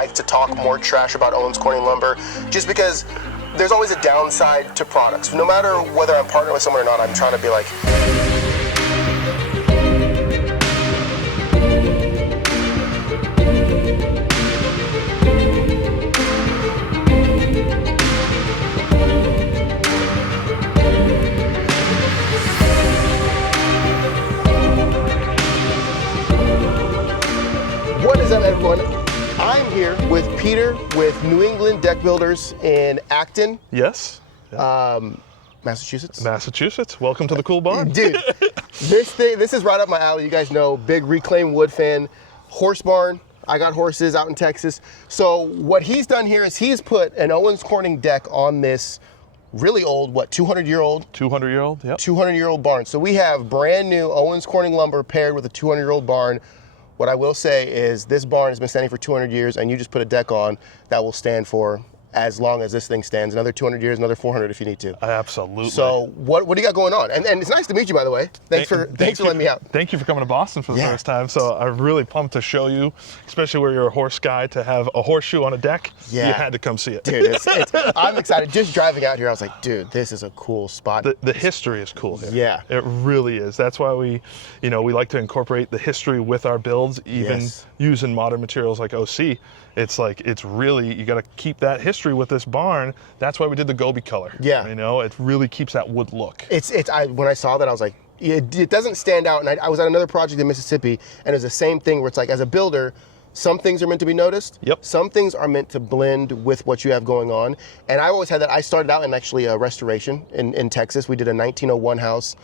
like to talk more trash about Owens Corning Lumber, just because there's always a downside to products. No matter whether I'm partnering with someone or not, I'm trying to be like, what is up, everyone? I'm here with Peter with New England Deck Builders in Acton. Yes. Massachusetts. Massachusetts. Welcome to the cool barn. Dude, this is right up my alley. You guys know, big reclaimed wood fan, horse barn. I got horses out in Texas. So what he's done here is he's put an Owens Corning deck on this really old, 200-year-old? 200-year-old, yep. 200-year-old barn. So we have brand new Owens Corning lumber paired with a 200-year-old barn. What I will say is this barn has been standing for 200 years, and you just put a deck on that will stand for as long as this thing stands. Another 200 years, another 400 if you need to. Absolutely. So what do you got going on? And it's nice to meet you, by the way. Thanks for letting me out. Thank you for coming to Boston for the first time. So I'm really pumped to show you, especially where you're a horse guy, to have a horseshoe on a deck. Yeah. You had to come see it. Dude, I'm excited. Just driving out here, I was like, dude, this is a cool spot. The history is cool here. Yeah. It really is. That's why we like to incorporate the history with our builds, even using modern materials like OC. It's really, you got to keep that history with this barn. That's why we did the Gobi color. Yeah. It really keeps that wood look. When I saw that, I was like, it doesn't stand out. And I was at another project in Mississippi, and it's the same thing where it's like, as a builder, some things are meant to be noticed. Yep. Some things are meant to blend with what you have going on. And I always had that. I started out in actually a restoration in Texas. We did a 1901 house.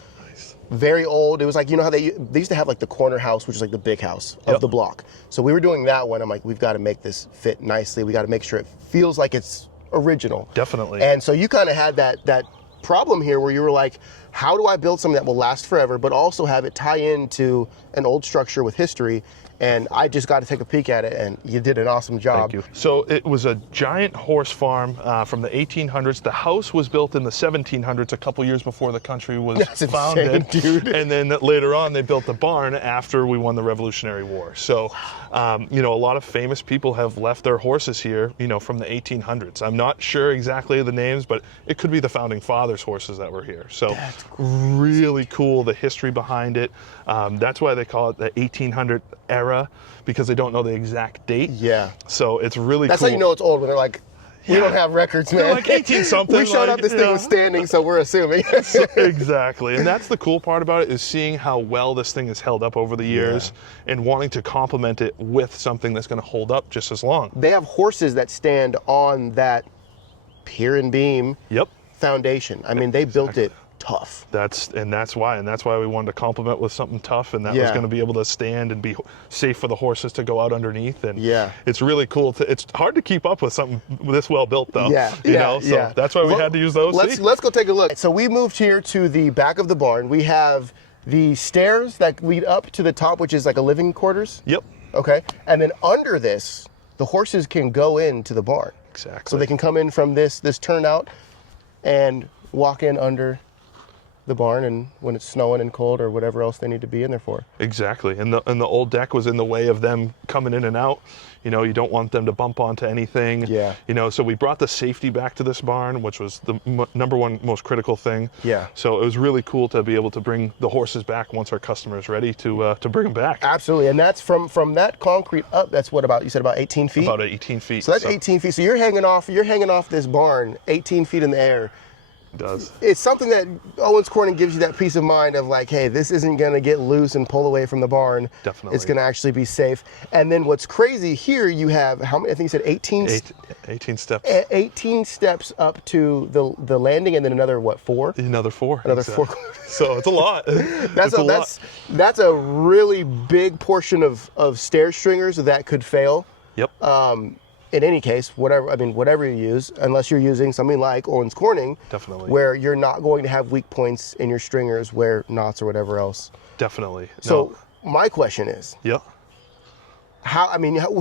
Very old. It was like, you know how they used to have like the corner house, which is like the big house of the block. So we were doing that one. I'm like, we've got to make this fit nicely. We got to make sure it feels like it's original. Definitely. And so you kind of had that problem here where you were like, how do I build something that will last forever, but also have it tie into an old structure with history? And I just got to take a peek at it, and you did an awesome job. Thank you. So it was a giant horse farm from the 1800s. The house was built in the 1700s, a couple years before the country was founded. Insane, dude. And then later on, they built the barn after we won the Revolutionary War. So, a lot of famous people have left their horses here, from the 1800s. I'm not sure exactly the names, but it could be the founding fathers' horses that were here. So that's really cool, the history behind it. That's why they call it the 1800 era, because they don't know the exact date. Yeah. So it's really That's cool. how you know it's old, when they're like, we don't have records, man. They're like 18-something. We showed up, this thing was standing, so we're assuming. Exactly. And that's the cool part about it, is seeing how well this thing has held up over the years and wanting to complement it with something that's going to hold up just as long. They have horses that stand on that pier and beam foundation. I mean, they built it tough. That's why we wanted to complement with something tough, and that was going to be able to stand and be safe for the horses to go out underneath. And it's really cool. It's hard to keep up with something this well built, though. So that's why we had to use those. Let's go take a look. So we moved here to the back of the barn. We have the stairs that lead up to the top, which is like a living quarters. Yep. Okay. And then under this, the horses can go into the barn. Exactly. So they can come in from this turnout and walk in under the barn, and when it's snowing and cold or whatever else they need to be in there for. Exactly. And the old deck was in the way of them coming in and out. You don't want them to bump onto anything. Yeah. So we brought the safety back to this barn, which was the number one most critical thing. Yeah. So it was really cool to be able to bring the horses back once our customer is ready to bring them back. Absolutely. And that's from that concrete up, that's what, you said about 18 feet? About 18 feet. So that's 18 feet. So you're hanging off this barn 18 feet in the air. Does. It's something that Owens Corning gives you that peace of mind of like, hey, this isn't going to get loose and pull away from the barn. Definitely. It's going to actually be safe. And then what's crazy here, you have, how many, I think you said 18 steps. 18 steps up to the landing, and then another, 4? Another 4. Another 4. So it's a lot. That's a really big portion of stair stringers that could fail. Yep. In any case, whatever you use, unless you're using something like Owens Corning, definitely, where you're not going to have weak points in your stringers where knots or whatever else. Definitely. So my question is,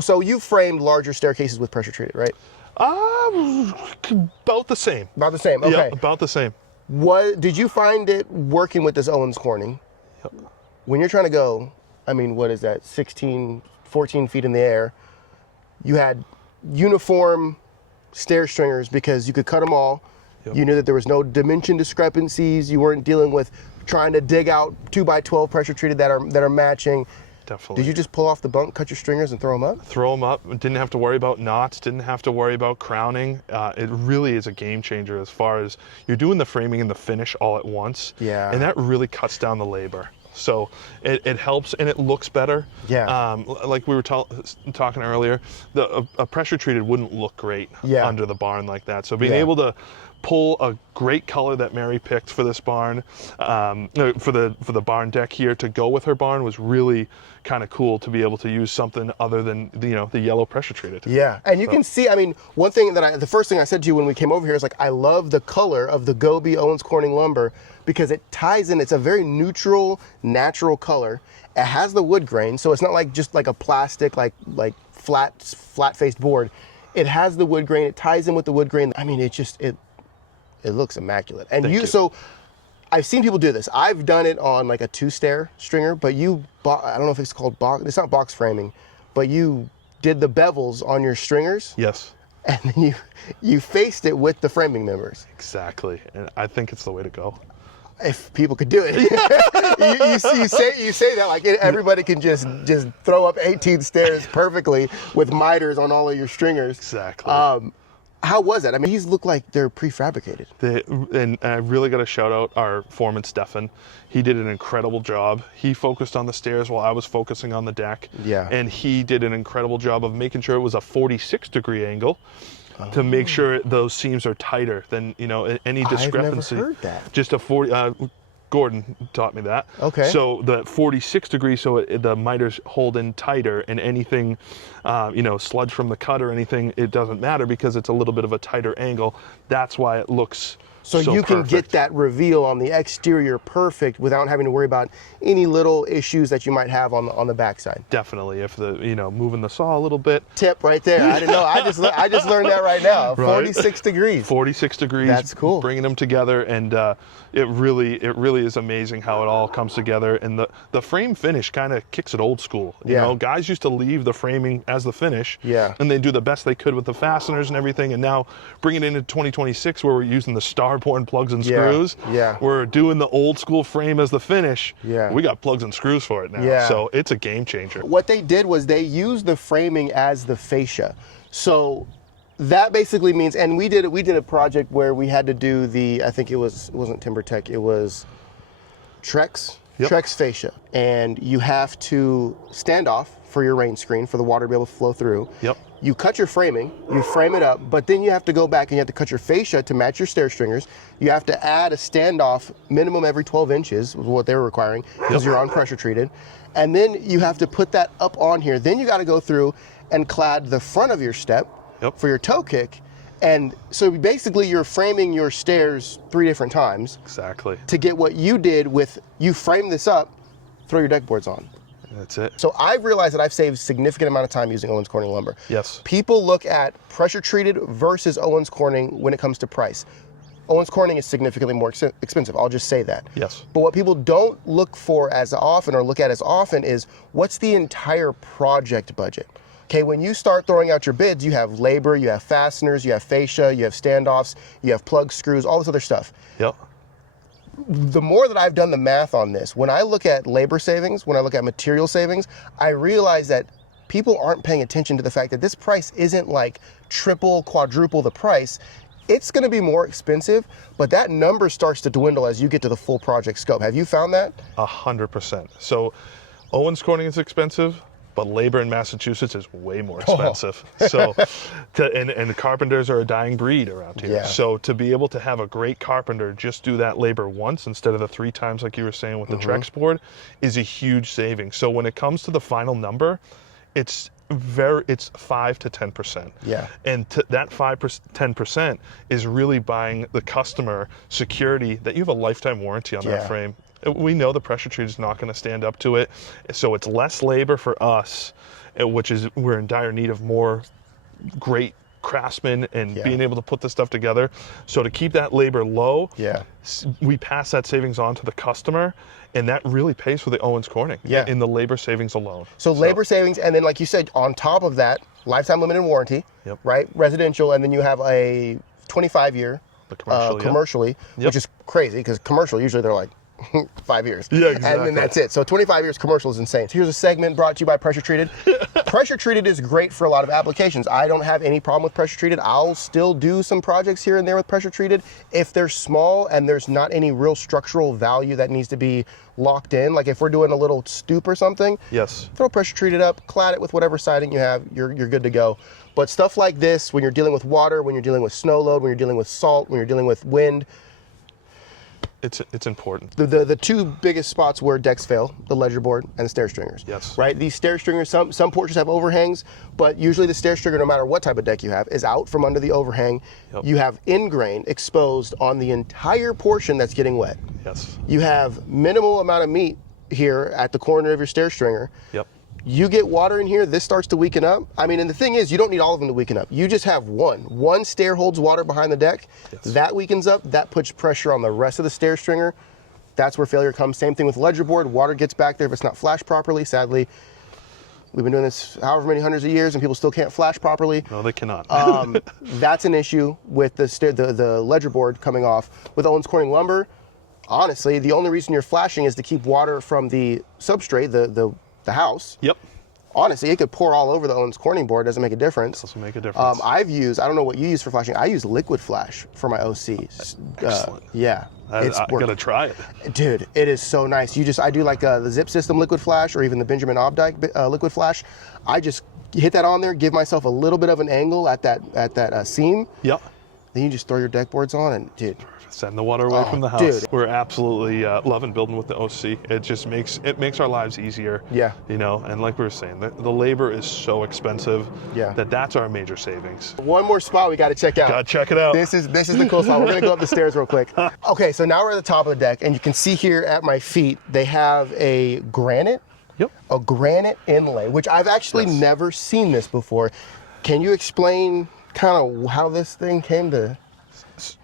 so you framed larger staircases with pressure treated, right? About the same. About the same, okay. Yeah, about the same. What did you find it working with this Owens Corning? Yep. When you're trying to go, what is that, 16, 14 feet in the air, you had uniform stair stringers because you could cut them all. Yep. You knew that there was no dimension discrepancies. You weren't dealing with trying to dig out 2x12 pressure treated that are matching. Definitely. Did you just pull off the bunk, cut your stringers, and throw them up? Throw them up. Didn't have to worry about knots. Didn't have to worry about crowning. It really is a game changer as far as you're doing the framing and the finish all at once. Yeah. And that really cuts down the labor. So it helps and it looks better. Yeah. Like we were talking earlier, a pressure treated wouldn't look great under the barn like that. So being able to pull a great color that Mary picked for this barn, for the barn deck here to go with her barn was really kind of cool to be able to use something other than the yellow pressure treated. Yeah, and you can see, I mean, one thing that the first thing I said to you when we came over here is like, I love the color of the Gobi Owens Corning lumber because it ties in, it's a very neutral, natural color. It has the wood grain, so it's not like just like a plastic, like flat-faced board. It has the wood grain, it ties in with the wood grain. I mean, it looks immaculate. And so I've seen people do this. I've done it on like a 2-stair stringer, but I don't know if it's called it's not box framing, but you did the bevels on your stringers. Yes. And then you faced it with the framing members. Exactly. And I think it's the way to go. If people could do it. you say that like everybody can just throw up 18 stairs perfectly with miters on all of your stringers. Exactly. How was that? I mean, these look like they're prefabricated. And I really got to shout out our foreman, Stefan. He did an incredible job. He focused on the stairs while I was focusing on the deck. Yeah. And he did an incredible job of making sure it was a 46-degree angle to make sure those seams are tighter than, any discrepancy. I've never heard that. Just a 40, Gordon taught me that. Okay. So the 46 degrees, so the miters hold in tighter, and anything, sludge from the cut or anything, it doesn't matter because it's a little bit of a tighter angle. That's why it looks so you can get that reveal on the exterior perfect without having to worry about any little issues that you might have on the backside. Definitely, if moving the saw a little bit. Tip right there. I didn't know. I just learned that right now. Right? 46 degrees. 46 degrees. That's cool. Bringing them together, and it really is amazing how it all comes together. And the frame finish kind of kicks it old school. You know, guys used to leave the framing as the finish. Yeah. And they do the best they could with the fasteners and everything. And now bring it into 2026 where we're using the Starborn plugs and screws. Yeah. We're doing the old school frame as the finish. Yeah. We got plugs and screws for it now. Yeah. So it's a game changer. What they did was they used the framing as the fascia. So that basically means, and we did a project where we had to do I think it wasn't TimberTech, it was Trex. Yep. Trex fascia. And you have to stand off for your rain screen for the water to be able to flow through. Yep. You cut your framing, you frame it up, but then you have to go back and you have to cut your fascia to match your stair stringers. You have to add a standoff minimum every 12 inches, was what they were requiring, because you're on pressure treated. And then you have to put that up on here. Then you got to go through and clad the front of your step for your toe kick. And so basically you're framing your stairs 3 different times. Exactly. To get what you did with, you frame this up, throw your deck boards on. That's it. So I've realized that I've saved a significant amount of time using Owens Corning lumber. Yes. People look at pressure treated versus Owens Corning when it comes to price. Owens Corning is significantly more expensive, I'll just say that. Yes. But what people don't look for as often or look at as often is what's the entire project budget? Okay, when you start throwing out your bids, you have labor, you have fasteners, you have fascia, you have standoffs, you have plug screws, all this other stuff. Yep. The more that I've done the math on this, when I look at labor savings, when I look at material savings, I realize that people aren't paying attention to the fact that this price isn't like triple, quadruple the price. It's going to be more expensive, but that number starts to dwindle as you get to the full project scope. Have you found that? 100%. So Owens Corning is expensive, but labor in Massachusetts is way more expensive. So, and carpenters are a dying breed around here. Yeah. So to be able to have a great carpenter just do that labor once instead of the 3 times like you were saying with the Trex board is a huge saving. So when it comes to the final number, it's 5 to 10%. Yeah. And that 10% is really buying the customer security that you have a lifetime warranty on that frame. We know the pressure treat is not going to stand up to it, so it's less labor for us, which is we're in dire need of more great craftsmen and being able to put this stuff together. So to keep that labor low, we pass that savings on to the customer, and that really pays for the Owens Corning in the labor savings alone. So labor savings, and then like you said, on top of that, lifetime limited warranty, Yep. right? Residential, and then you have a 25-year The commercial, commercially, Yep. which is crazy because commercial usually they're like 5 years. Yeah, exactly. And then that's it. So 25 years commercial is insane. So here's a segment brought to you by Pressure Treated. Pressure Treated is great for a lot of applications. I don't have any problem with Pressure Treated. I'll still do some projects here and there with Pressure Treated if they're small and there's not any real structural value that needs to be locked in. Like if we're doing a little stoop or something, Yes. throw Pressure Treated up, clad it with whatever siding you have, you're good to go. But stuff like this, when you're dealing with water, when you're dealing with snow load, when you're dealing with salt, when you're dealing with wind, It's important. the two biggest spots where decks fail, the ledger board and the stair stringers. Yes. Right? These stair stringers, some porches have overhangs, but usually the stair stringer, no matter what type of deck you have, is out from under the overhang. Yep. You have in-grain exposed on the entire portion that's getting wet. Yes. You have minimal amount of meat here at the corner of your stair stringer. Yep. You get water in here, this starts to weaken up. I mean, and the thing is, you don't need all of them to weaken up. You just have one. One stair holds water behind the deck. Yes. That weakens up, that puts pressure on the rest of the stair stringer. That's where failure comes. Same thing with ledger board. Water gets back there if it's not flashed properly. Sadly, we've been doing this however many hundreds of years and people still can't flash properly. No, they cannot. That's an issue with the ledger board coming off. With Owens Corning Lumber, honestly, the only reason you're flashing is to keep water from the substrate, the house. Yep. Honestly, it could pour all over the Owens Corning board. Doesn't make a difference. Doesn't make a difference. I don't know what you use for flashing. I use liquid flash for my OCs. Excellent. Yeah. I gotta try it. Dude, it is so nice. I do like the Zip System liquid flash or even the Benjamin Obdyke liquid flash. I just hit that on there, give myself a little bit of an angle at that seam. Yep. Then you just throw your deck boards on and dude. Send the water away from the house. Dude. We're absolutely loving building with the OC. It just makes our lives easier. Yeah. You know, and like we were saying, the labor is so expensive. Yeah. That's our major savings. One more spot we got to check out. Gotta check it out. This is the cool spot. We're gonna go up the stairs real quick. Okay, so now we're at the top of the deck, and you can see here at my feet they have a granite inlay, which I've actually never seen this before. Can you explain kind of how this thing came to?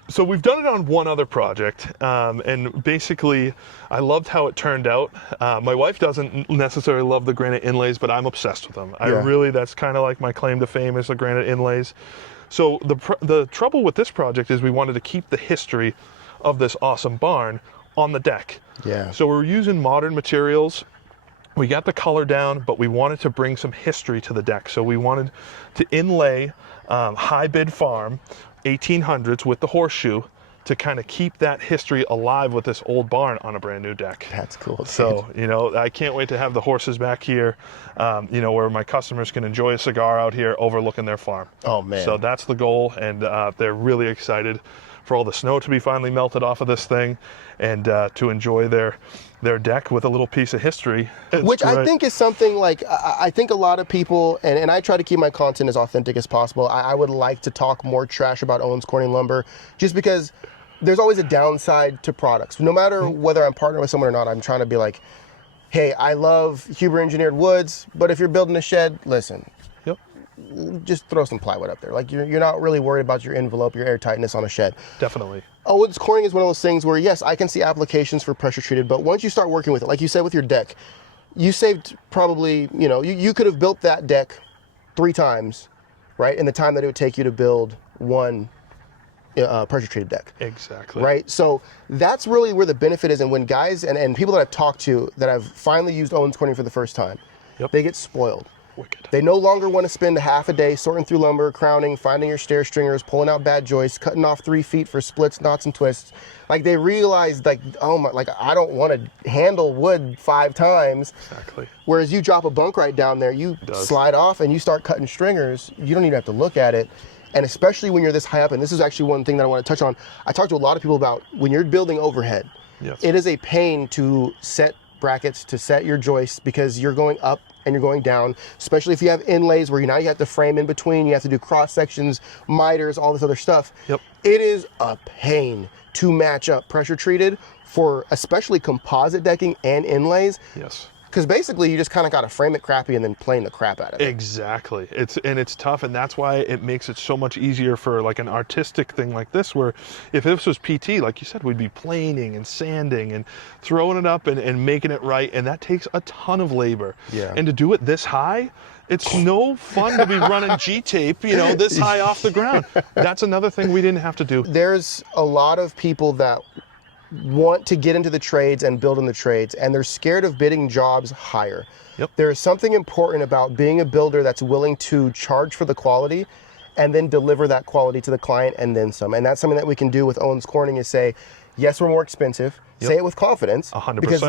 So we've done it on one other project, and basically I loved how it turned out. My wife doesn't necessarily love the granite inlays, but I'm obsessed with them. That's kind of like my claim to fame is the granite inlays. So the trouble with this project is we wanted to keep the history of this awesome barn on the deck. Yeah. So we're using modern materials. We got the color down, but we wanted to bring some history to the deck. So we wanted to inlay High Bid Farm 1800s with the horseshoe to kind of keep that history alive with this old barn on a brand new deck. That's cool. Dude. So, you know, I can't wait to have the horses back here, where my customers can enjoy a cigar out here overlooking their farm. Oh, man. So that's the goal, and they're really excited for all the snow to be finally melted off of this thing and to enjoy their deck with a little piece of history. Which I think is something like, I think a lot of people, and I try to keep my content as authentic as possible. I would like to talk more trash about Owens Corning Lumber just because there's always a downside to products. No matter whether I'm partnering with someone or not, I'm trying to be like, hey, I love Huber engineered woods, but if you're building a shed, listen, just throw some plywood up there. Like you're not really worried about your envelope, your airtightness on a shed. Definitely. Owens Corning is one of those things where, yes, I can see applications for pressure treated, but once you start working with it, like you said with your deck, you saved probably, you could have built that deck 3 times, right, in the time that it would take you to build one pressure treated deck. Exactly. Right? So that's really where the benefit is. And when guys and people that I've talked to that have finally used Owens Corning for the first time, they get spoiled. Wicked. They no longer want to spend a half a day sorting through lumber, crowning, finding your stair stringers, pulling out bad joists, cutting off 3 feet for splits, knots, and twists. Like they realize, like, oh my, like I don't want to handle wood 5 times. Exactly. Whereas you drop a bunk right down there, you slide off and you start cutting stringers. You don't even have to look at it. And especially when you're this high up, and this is actually one thing that I want to touch on. I talked to a lot of people about when you're building overhead, it is a pain to set brackets, to set your joists, because you're going up and you're going down, especially if you have inlays where you have to frame in between, you have to do cross sections, miters, all this other stuff. It is a pain to match up pressure treated for especially composite decking and inlays. Because basically you just kind of got to frame it crappy and then plane the crap out of it. Exactly. It's tough, and that's why it makes it so much easier for like an artistic thing like this, where if this was PT, like you said, we'd be planing and sanding and throwing it up and making it right, and that takes a ton of labor. And to do it this high, It's no fun to be running G-tape, you know, this high off the ground. That's another thing we didn't have to do. There's a lot of people that want to get into the trades and build in the trades, and they're scared of bidding jobs higher. Yep. There is something important about being a builder that's willing to charge for the quality and then deliver that quality to the client and then some. And that's something that we can do with Owens Corning is say, yes, we're more expensive. Yep. Say it with confidence. 100%. Because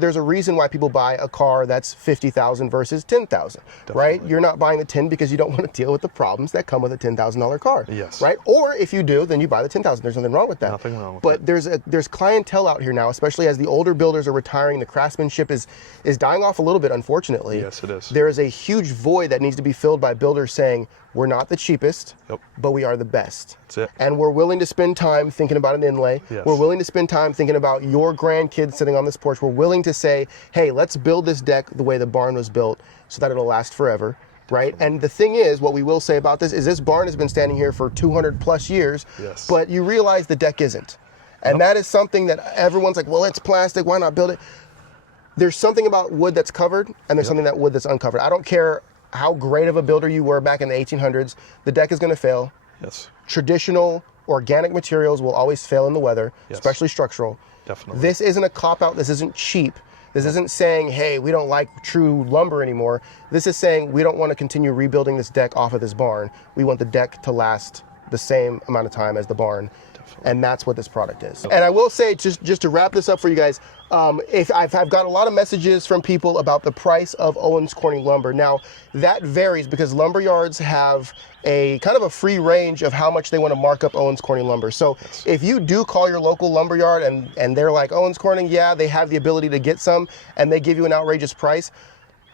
there's a reason why people buy a car that's $50,000 versus $10,000, right? You're not buying the 10 because you don't want to deal with the problems that come with a $10,000 car, yes, right? Or if you do, then you buy the 10,000. There's nothing wrong with that. Nothing wrong with but that. There's clientele out here now, especially as the older builders are retiring. The craftsmanship is dying off a little bit, unfortunately. Yes, it is. There is a huge void that needs to be filled by builders saying, we're not the cheapest, yep, but we are the best. That's it. And we're willing to spend time thinking about an inlay. Yes. We're willing to spend time thinking about your grandkids sitting on this porch. We're willing to say, hey, let's build this deck the way the barn was built so that it'll last forever, right? And the thing is, what we will say about this is this barn has been standing here for 200 plus years, yes, but you realize the deck isn't. And that is something that everyone's like, well, it's plastic, why not build it? There's something about wood that's covered, and there's something that wood that's uncovered. I don't care how great of a builder you were back in the 1800s, the deck is gonna fail. Yes. Traditional organic materials will always fail in the weather, yes, especially structural. Definitely. This isn't a cop-out, this isn't cheap. This isn't saying, hey, we don't like true lumber anymore. This is saying we don't want to continue rebuilding this deck off of this barn. We want the deck to last the same amount of time as the barn. Definitely. And that's what this product is. And I will say, just to wrap this up for you guys, if I've got a lot of messages from people about the price of Owens Corning lumber. Now, that varies because lumber yards have a kind of a free range of how much they want to mark up Owens Corning lumber. So if you do call your local lumber yard and they're like, Owens Corning, yeah, they have the ability to get some, and they give you an outrageous price,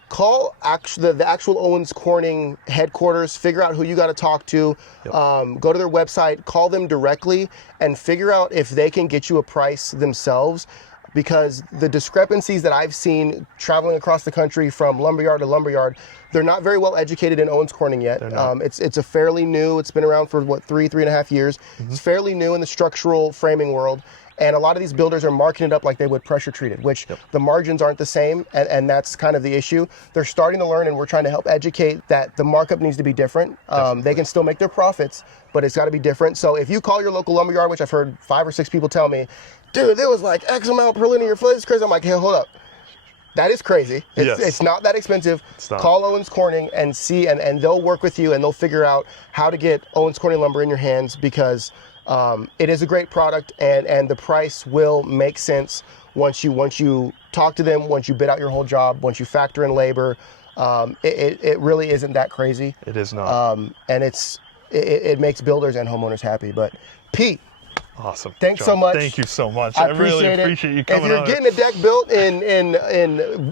call the actual Owens Corning headquarters, figure out who you got to talk to, go to their website, call them directly, and figure out if they can get you a price themselves. Because the discrepancies that I've seen traveling across the country from lumberyard to lumberyard, they're not very well educated in Owens Corning yet. It's a fairly new, it's been around for what, three and a half years. It's fairly new in the structural framing world. And a lot of these builders are marking it up like they would pressure treated, which the margins aren't the same, and that's kind of the issue. They're starting to learn, and we're trying to help educate that the markup needs to be different. They can still make their profits, but it's got to be different. So if you call your local lumberyard, which I've heard 5 or 6 people tell me, dude, there was like X amount per linear foot, it's crazy. I'm like, hey, hold up. That is crazy. It's not that expensive. Call Owens Corning and see, and they'll work with you, and they'll figure out how to get Owens Corning lumber in your hands, because it is a great product, and the price will make sense once you talk to them, once you bid out your whole job, once you factor in labor. It really isn't that crazy. It is not. And it makes builders and homeowners happy. But Pete, awesome. Thanks John, so much. Thank you so much. I really appreciate you coming on. If you're getting a deck built in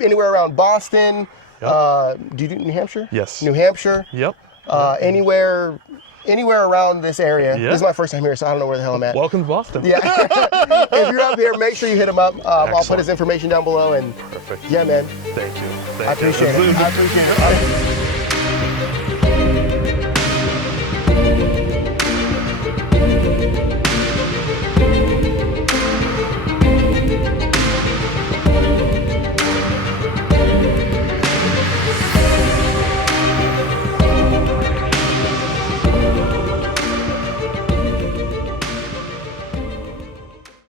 anywhere around Boston, do you do New Hampshire? Yes. New Hampshire. Yep. Anywhere around this area. Yeah. This is my first time here, so I don't know where the hell I'm at. Welcome to Boston. Yeah. If you're up here, make sure you hit him up. I'll put his information down below. And perfect. Yeah, man. Thank you. I appreciate it.